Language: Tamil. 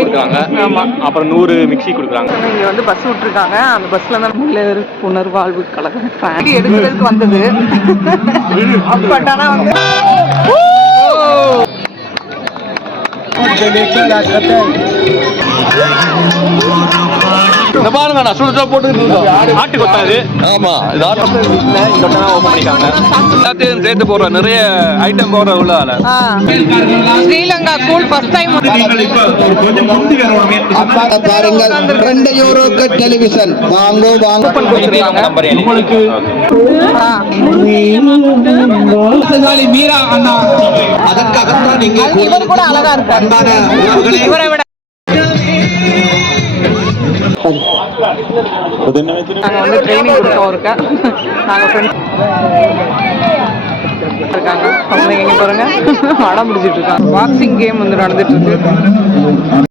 கொடுக்குறாங்க. ஆமா, அப்புறம் 100 மிக்ஸி கொடுக்குறாங்க. இங்க வந்து பஸ் விட்டுருக்காங்க. அந்த பஸ்ல தான் மகளிர் புனர்வாழ்வு கழகம் எடுக்கிறதுக்கு வந்தது. பட் ஆனா வந்து இந்த பாருங்க, நான் சுடுதா போட்டு ஆட்டு கொட்டாது. ஆமா, இது ஆட்டு ஓப்பன் பண்ணிக்காங்க. எல்லாத்தையும் சேர்த்து போடுற நிறைய ஐட்டம் போடுற உள்ளால ஸ்ரீலங்கா கூல் ஃபர்ஸ்ட் டைம் பாருங்கள். 2 யூரோக்கு டெலிவிஷன் வாங்கோ வாங்க மீரா அண்ணா. அதற்காகத்தான் நீங்க இவர் கூட அழகா இருக்காரு. இவரை விட நாங்க வந்து ட்ரைனிங் கொடுத்தோம் இருக்கா. நாங்க ஃப்ரெண்ட்ஸ் இருக்காங்க. அவங்க எங்க பாருங்க அடம் பிடிச்சிட்டு இருக்காங்க. பாக்ஸிங் கேம் வந்து நடந்துட்டு இருக்கு.